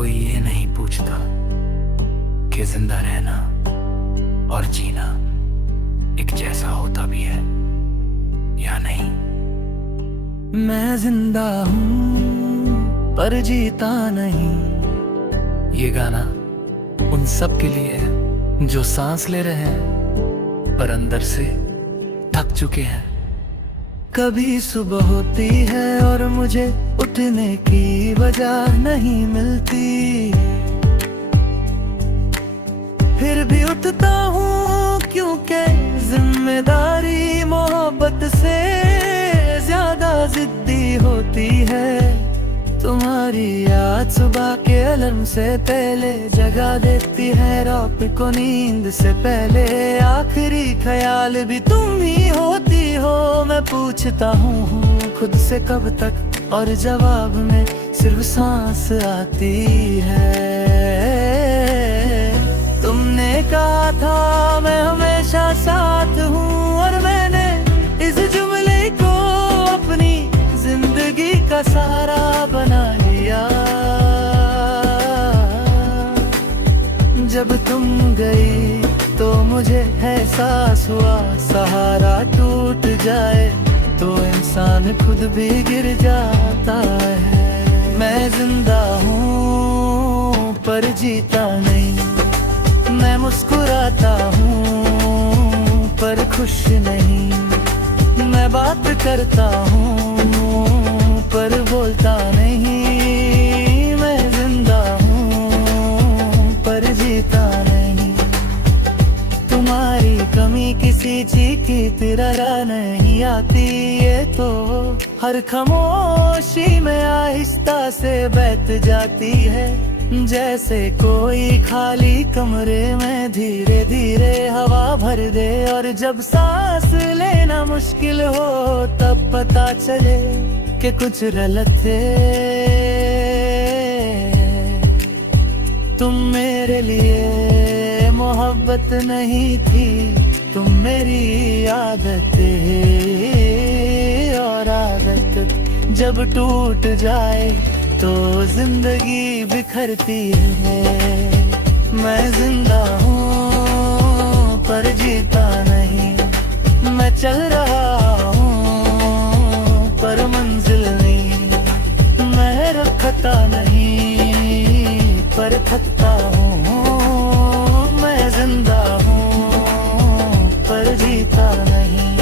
कोई ये नहीं पूछता कि जिंदा रहना और जीना एक जैसा होता भी है या नहीं। मैं जिंदा हूँ पर जीता नहीं, ये गाना उन सब के लिए है जो सांस ले रहे हैं पर अंदर से थक चुके हैं। कभी सुबह होती है और मुझे उठने की वजह नहीं मिलती, फिर भी उठता हूँ क्योंकि जिम्मेदारी मोहब्बत से ज्यादा जिद्दी होती है। तुम्हारी याद सुबह के अलार्म से पहले जगा देती है, रात को नींद से पहले आखिरी ख्याल भी तुम ही होती हो। मैं पूछता हूँ खुद से कब तक, और जवाब में सिर्फ सांस आती है। तुमने कहा था मैं हमेशा साथ हूँ, और मैंने इस जुमले को अपनी जिंदगी का सहारा बना लिया। जब तुम गई तो मुझे एहसास हुआ सहारा टूट जाए तो इंसान खुद भी गिर जाता है। मैं जिंदा हूँ पर जीता नहीं, मैं मुस्कुराता हूँ पर खुश नहीं, मैं बात करता हूँ पर बोलता नहीं। मैं जिंदा हूँ पर जीता नहीं, तुम्हारी कमी किसी चीज की तरह नहीं आती, ये तो हर खामोशी में आहिस्ता से बहत जाती है। जैसे कोई खाली कमरे में धीरे धीरे हवा भर दे, और जब सांस लेना मुश्किल हो तब पता चले कि कुछ गलत थे। तुम मेरे लिए मोहब्बत नहीं थी, तुम मेरी आदत और आदत जब टूट जाए तो जिंदगी बिखरती है। मैं जिंदा हूँ पर जीता नहीं, मैं चल रहा हूँ पर मंजिल नहीं, मैं रुकता नहीं पर थकता हूँ। मैं जिंदा हूँ पर जीता नहीं।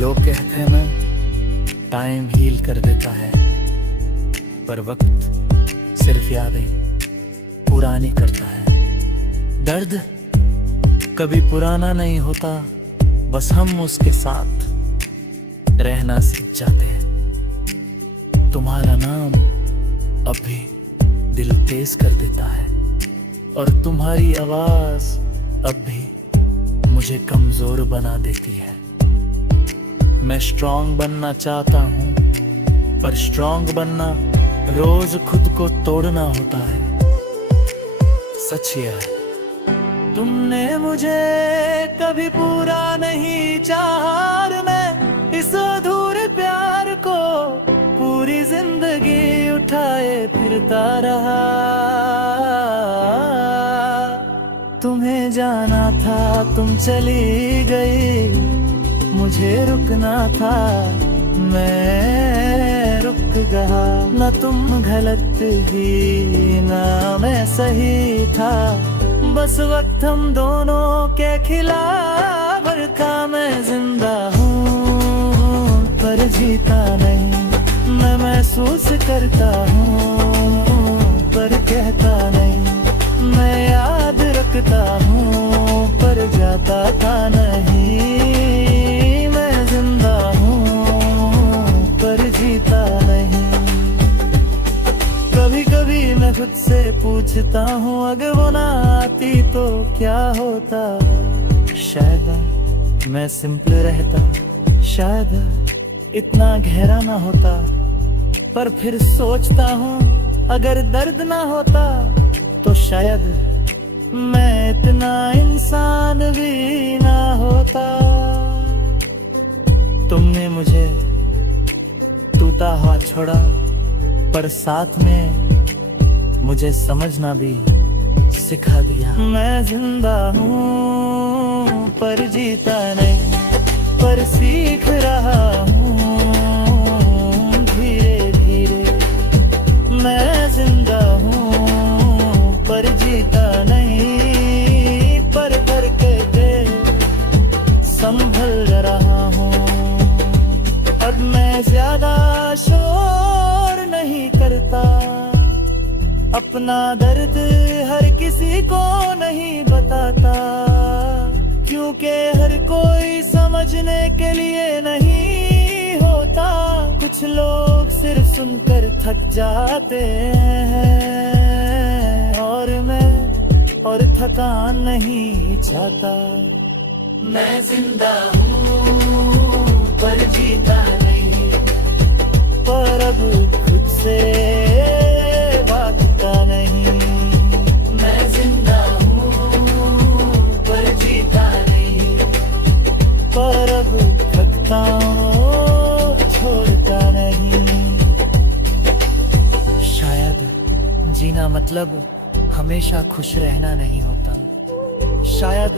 लोग कहते हैं मैं टाइम हील कर देता है, पर वक्त सिर्फ यादें पुरानी करता है। दर्द कभी पुराना नहीं होता, बस हम उसके साथ रहना सीख जाते हैं। तुम्हारा नाम अब भी दिल तेज कर देता है, और तुम्हारी आवाज अब भी मुझे कमजोर बना देती है। मैं स्ट्रांग बनना चाहता हूँ, पर स्ट्रांग बनना रोज खुद को तोड़ना होता है। सच ये है तुमने मुझे कभी पूरा नहीं चाहा, और मैं इस अधूरे प्यार को पूरी जिंदगी उठाए फिरता रहा। तुम्हें जाना था तुम चली गई, मुझे रुकना था मैं रुक गया। न तुम गलत ही ना मैं सही था, बस वक्त हम दोनों के खिलाफ था। मैं जिंदा हूँ पर जीता नहीं, मैं महसूस करता हूँ पर कहता नहीं, मैं याद रखता हूँ पर जाता था नहीं। मैं जिंदा हूँ पर जीता नहीं। कभी कभी मैं खुद से पूछता हूँ अगर वो ना आती तो क्या होता। शायद मैं सिंपल रहता, शायद इतना गहरा ना होता, पर फिर सोचता हूँ अगर दर्द ना होता तो शायद मैं इतना इंसान भी ना होता। तुमने मुझे टूटा हुआ छोड़ा, पर साथ में मुझे समझना भी सिखा दिया। मैं जिंदा हूँ पर जीता नहीं, पर सीख रहा हूँ धीरे धीरे। मैं जिंदा हूँ पर जीता नहीं, पर भर के दे संभल रहा हूँ। अब मैं ज्यादा शोर नहीं करता, अपना दर्द हर किसी को नहीं बताता, क्योंकि हर कोई समझने के लिए नहीं होता। कुछ लोग सिर्फ सुनकर थक जाते हैं, और मैं और थकान नहीं चाहता। मैं जिंदा हूँ पर जीता नहीं, पर अब खुद से भागता नहीं। मैं जिंदा हूँ पर जीता नहीं, पर अब थकता हूँ छोड़ता नहीं। शायद जीना मतलब हमेशा खुश रहना नहीं होता। शायद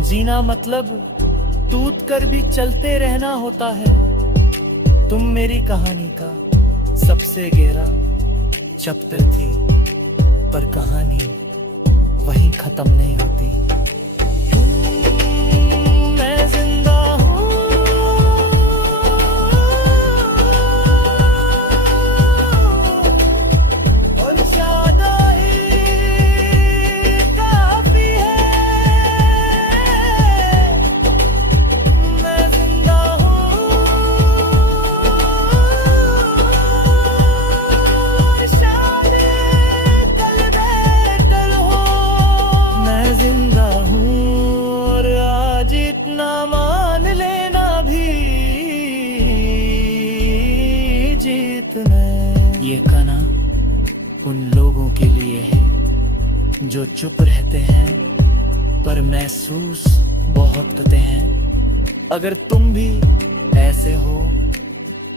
जीना मतलब टूट कर भी चलते रहना होता है। तुम मेरी कहानी का सबसे गहरा चैप्टर थी, पर कहानी वहीं खत्म नहीं होती। मैं जिंदा हूँ और ज्यादा ही काफी है। मैं जिंदा हूँ और शायद कल बेहतर हो। मैं जिंदा हूँ और आज इतना मान लेना भी जीतना। ये गाना उन लोगों के लिए है जो चुप रहते हैं पर महसूस बहुत करते हैं। अगर तुम भी ऐसे हो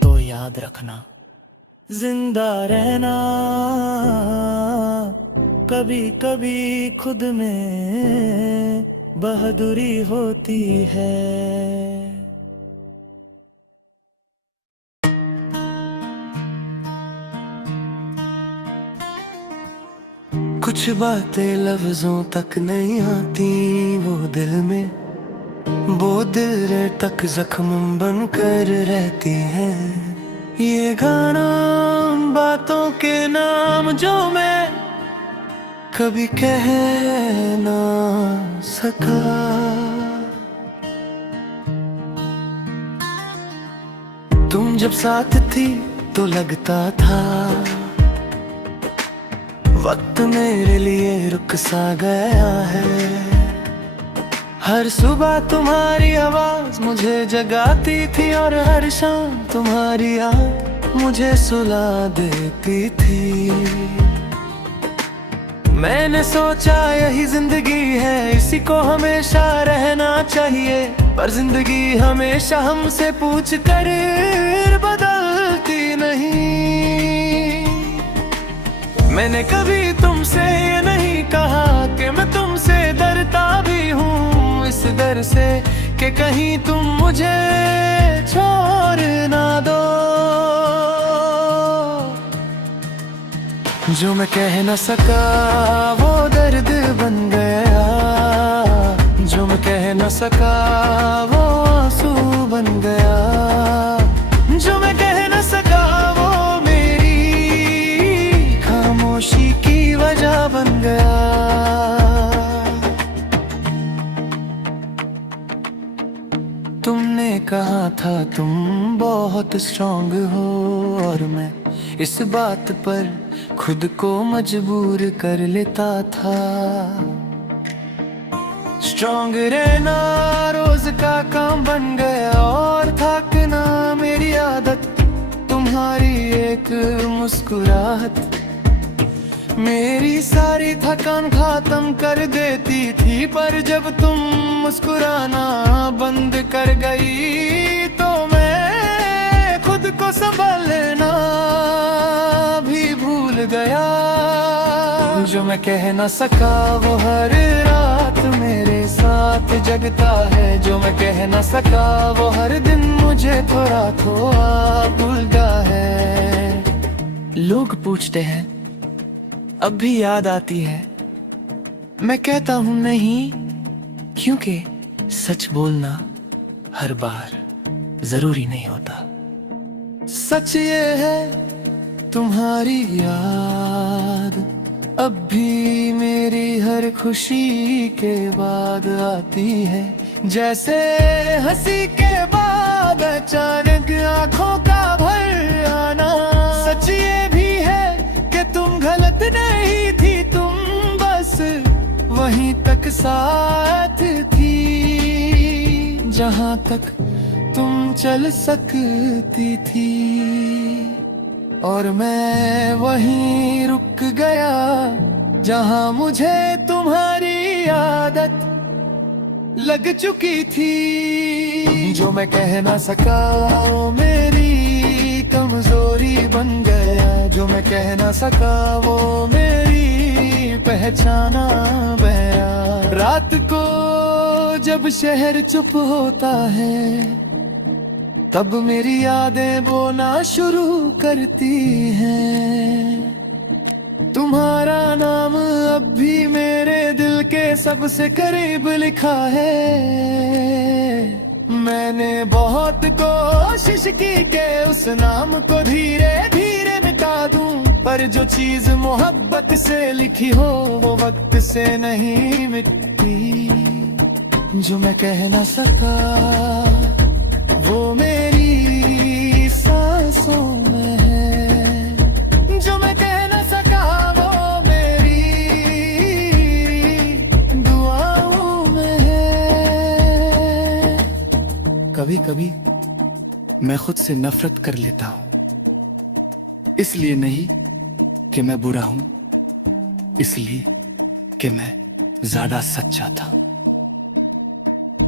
तो याद रखना, जिंदा रहना कभी कभी खुद में बहादुरी होती है। कुछ बातें लफ्जों तक नहीं आती, वो दिल में वो दिल तक जख्म बन कर रहती है। ये गाना उन बातों के नाम जो मैं कभी कह ना सका। तुम जब साथ थी तो लगता था वक्त मेरे लिए रुक सा गया है। हर सुबह तुम्हारी आवाज मुझे जगाती थी, और हर शाम तुम्हारी याद मुझे सुला देती थी। मैंने सोचा यही जिंदगी है, इसी को हमेशा रहना चाहिए, पर जिंदगी हमेशा हमसे पूछ कर बदलती नहीं। मैंने कभी तुमसे ये नहीं कहा कि मैं तुमसे डरता भी हूँ, इस डर से कि कहीं तुम मुझे छोड़ ना दो। जो मैं कह न सका वो दर्द बन गया, जो मैं कह न सका वो आंसू बन गया, जो मैं कह न सका वो मेरी खामोशी की वजह बन गया। तुमने कहा था तुम बहुत स्ट्रॉन्ग हो, और मैं इस बात पर खुद को मजबूर कर लेता था। स्ट्रॉन्ग रहना रोज का काम बन गया, और थकना मेरी आदत, तुम्हारी एक मुस्कुराहट मेरी सारी थकान खत्म कर देती थी। पर जब तुम मुस्कुराना बंद कर गई तो मैं खुद को संभालना मैं कह ना सका वो हर रात मेरे साथ जगता है। जो मैं कह ना सका वो हर दिन मुझे थोड़ा थोड़ा भूलता है। लोग पूछते हैं अब भी याद आती है, मैं कहता हूँ नहीं, क्योंकि सच बोलना हर बार जरूरी नहीं होता। सच ये है तुम्हारी याद अब भी मेरी हर खुशी के बाद आती है। जैसे हंसी के बाद अचानक आंखों का भर आना। सच ये भी है कि तुम गलत नहीं थी, तुम बस वहीं तक साथ थी जहां तक तुम चल सकती थी। और मैं वहीं रुक गया जहां मुझे तुम्हारी आदत लग चुकी थी। जो मैं कह ना सका वो मेरी कमजोरी बन गया। जो मैं कह ना सका वो मेरी पहचाना गया। रात को जब शहर चुप होता है तब मेरी यादें बोना शुरू करती हैं। तुम्हारा नाम अब भी मेरे दिल के सबसे करीब लिखा है। मैंने बहुत कोशिश की कि उस नाम को धीरे धीरे मिटा दूं, पर जो चीज मोहब्बत से लिखी हो वो वक्त से नहीं मिटती। जो मैं कह ना सका वो मेरी सांसों में है। जो मैं कह ना सका वो मेरी दुआओं में है। कभी कभी मैं खुद से नफरत कर लेता हूँ, इसलिए नहीं कि मैं बुरा हूं, इसलिए कि मैं ज्यादा सच्चा था।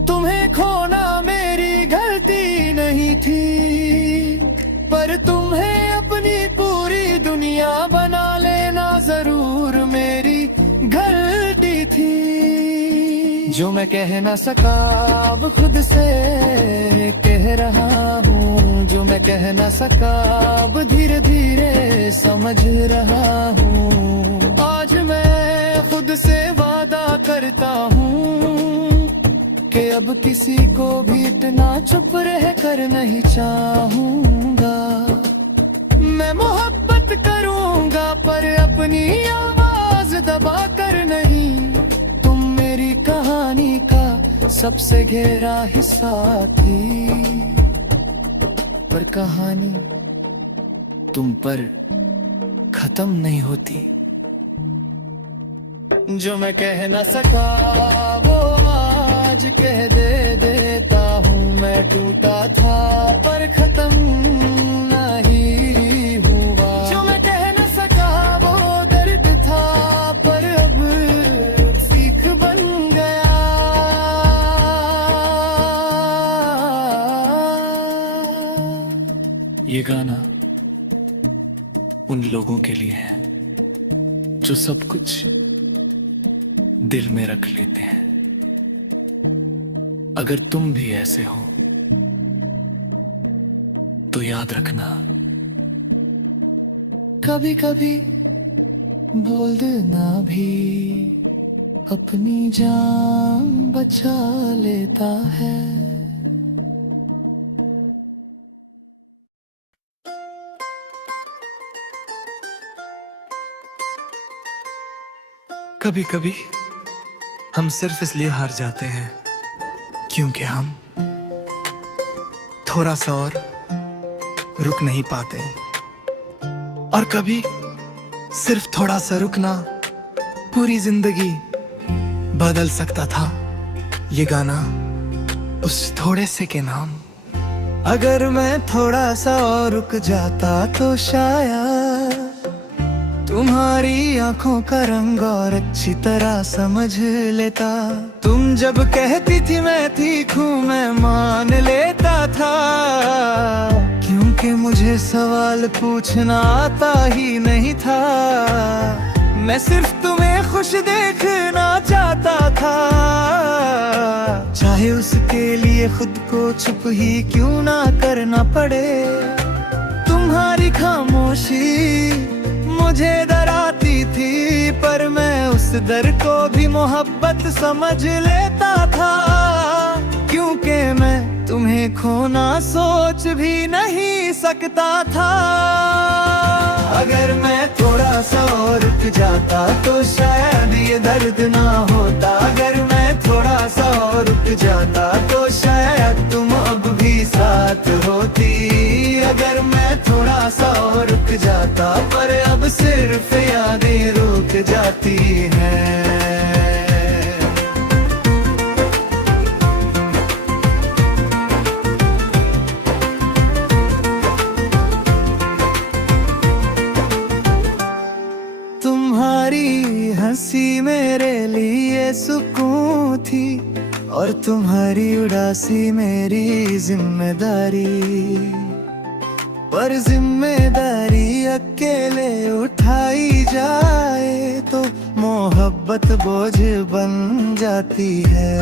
तुम्हें खोना मेरी गलती नहीं थी, पर तुम्हें अपनी पूरी दुनिया बना लेना जरूर मेरी गलती थी। जो मैं कह ना सका अब खुद से कह रहा हूँ। जो मैं कह ना सका अब धीरे धीरे समझ रहा हूँ। आज मैं खुद से वादा करता हूँ कि अब किसी को भी इतना चुप रह कर नहीं चाहूंगा। मैं मोहब्बत करूंगा पर अपनी आवाज दबा कर नहीं। तुम मेरी कहानी का सबसे गहरा हिस्सा थी, पर कहानी तुम पर खत्म नहीं होती। जो मैं कह ना सका वो आज कह दे देता हूँ। मैं टूटा था पर खत्म नहीं हुआ। जो मैं कह ना सका वो दर्द था पर अब सीख बन गया। ये गाना उन लोगों के लिए है जो सब कुछ दिल में रख लेते हैं। अगर तुम भी ऐसे हो तो याद रखना, कभी कभी बोल देना भी अपनी जान बचा लेता है। कभी कभी हम सिर्फ इसलिए हार जाते हैं क्योंकि हम थोड़ा सा और रुक नहीं पाते। और कभी सिर्फ थोड़ा सा रुकना पूरी जिंदगी बदल सकता था। ये गाना उस थोड़े से के नाम। अगर मैं थोड़ा सा और रुक जाता तो शायद तुम्हारी आंखों का रंग और अच्छी तरह समझ लेता। तुम जब कहती थी मैं ठीक हूँ मैं मान लेता था, क्योंकि मुझे सवाल पूछना आता ही नहीं था। मैं सिर्फ तुम्हें खुश देखना चाहता था, चाहे उसके लिए खुद को चुप ही क्यों ना करना पड़े। तुम्हारी खामोशी मुझे डराती थी, पर मैं उस डर को भी मोहब्बत समझ लेता था, क्योंकि मैं तुम्हें खोना सोच भी नहीं सकता था। अगर मैं थोड़ा सा और रुक जाता तो शायद ये दर्द ना होता। अगर मैं थोड़ा सा और रुक जाता तो शायद तुम अब भी साथ होती। अगर मैं थोड़ा सा और रुक जाता, पर अब सिर्फ यादें रुक जाती हैं। तुम्हारी हंसी मेरे लिए सुकून थी, और तुम्हारी उदासी मेरी जिम्मेदारी। पर जिम्मेदारी अकेले उठाई जाए तो मोहब्बत बोझ बन जाती है।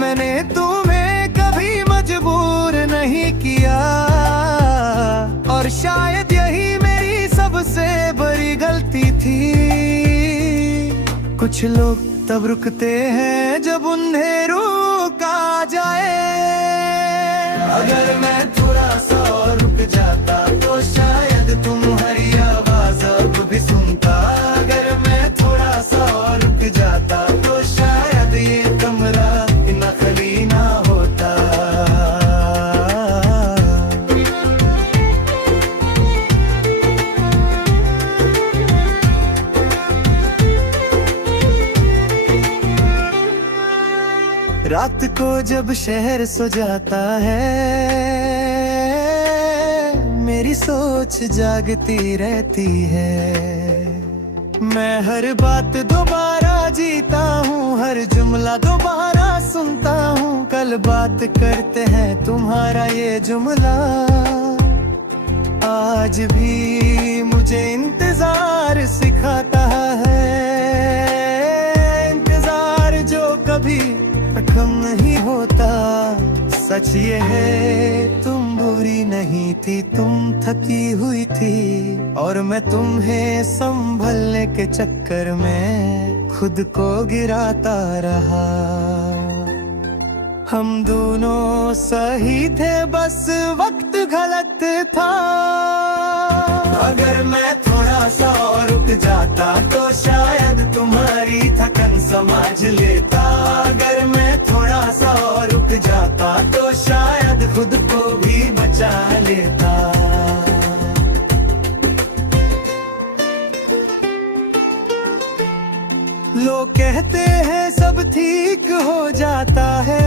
मैंने तुम्हें कभी मजबूर नहीं किया, और शायद यही मेरी सबसे बड़ी गलती थी। कुछ लोग तब रुकते हैं जब उन्हें रोका जाए। अगर मैं थोड़ा सा और रुक जाता तो शायद तुम्हारी आवाज अब भी सुनता। अगर मैं थोड़ा सा और रुक जाता तो शायद ये कमरा इतना खाली ना होता। रात को जब शहर सो जाता है, मेरी सोच जागती रहती है। मैं हर बात दोबारा जीता हूँ, हर जुमला दोबारा सुनता हूँ। कल बात करते हैं तुम्हारा ये जुमला। आज भी मुझे इंतजार सिखाता है, इंतजार जो कभी खत्म नहीं होता। सच ये है तुम बुरी नहीं थी, तुम थकी हुई थी, और मैं तुम्हें संभलने के चक्कर में खुद को गिराता रहा। हम दोनों सही थे, बस वक्त गलत था। अगर मैं थोड़ा सा और रुक जाता तो शायद तुम्हारी थकन समझ लेता। अगर मैं थोड़ा सा और रुक जाता तो शायद खुद को भी बचा लेता। लोग कहते हैं सब ठीक हो जाता है,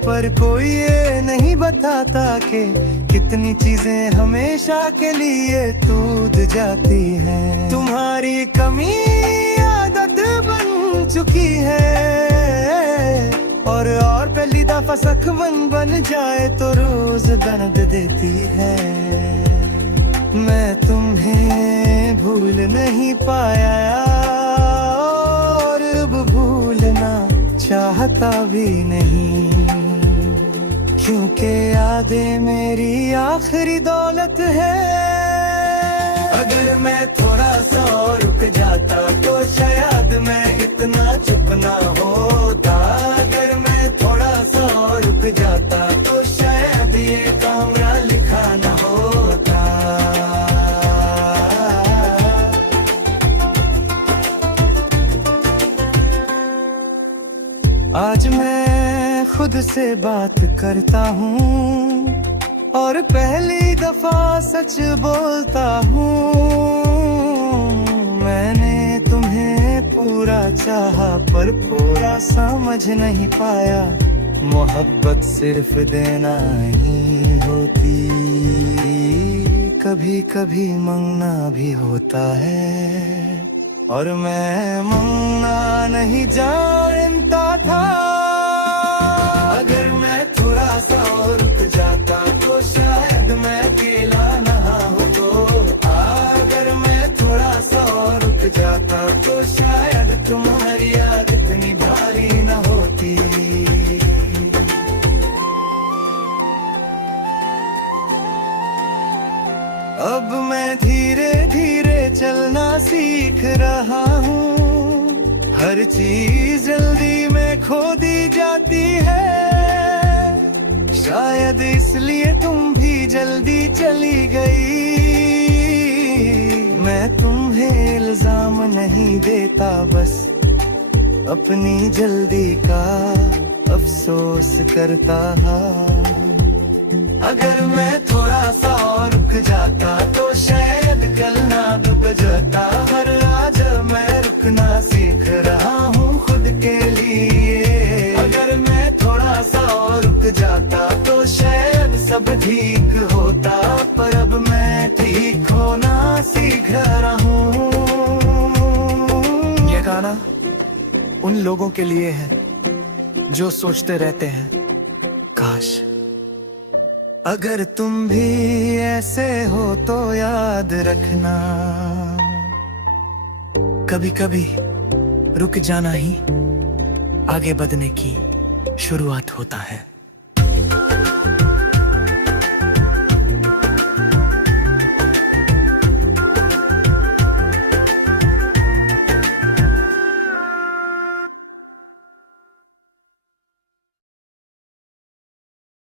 पर कोई ये नहीं बताता कि कितनी चीजें हमेशा के लिए टूट जाती हैं। तुम्हारी कमी आदत बन चुकी है, और पहली दफा सखवन बन जाए तो रोज दर्द देती है। मैं तुम्हें भूल नहीं पाया, और अब भूलना चाहता भी नहीं, क्योंकि यादें मेरी आखिरी दौलत है। अगर मैं थोड़ा सा और रुक जाता तो शायद मैं इतना चुप ना होता। अगर मैं थोड़ा सा और रुक जाता तो शायद ये कमरा लिखा ना होता। आज मैं खुद से बात करता हूँ, और पहली दफा सच बोलता हूँ। मैंने तुम्हें पूरा चाहा, पर पूरा समझ नहीं पाया। मोहब्बत सिर्फ देना ही होती, कभी कभी मांगना भी होता है, और मैं मांगना नहीं जानता था। अगर मैं थोड़ा सा और रुक जाता तो शायद मैं अकेला ना होता। अगर मैं थोड़ा अब मैं धीरे धीरे चलना सीख रहा हूँ। हर चीज जल्दी में खो दी जाती है, शायद इसलिए तुम भी जल्दी चली गई। मैं तुम्हें इल्जाम नहीं देता, बस अपनी जल्दी का अफसोस करता। अगर मैं थोड़ा सा और रुक जाता तो शायद कल ना डूब जाता। हर आज मैं रुकना सीख रहा हूँ खुद के लिए। अगर मैं थोड़ा सा और रुक जाता तो शायद सब ठीक होता, पर अब मैं ठीक होना सीख रहा हूँ। ये गाना उन लोगों के लिए है जो सोचते रहते हैं काश। अगर तुम भी ऐसे हो तो याद रखना, कभी कभी रुक जाना ही आगे बढ़ने की शुरुआत होता है।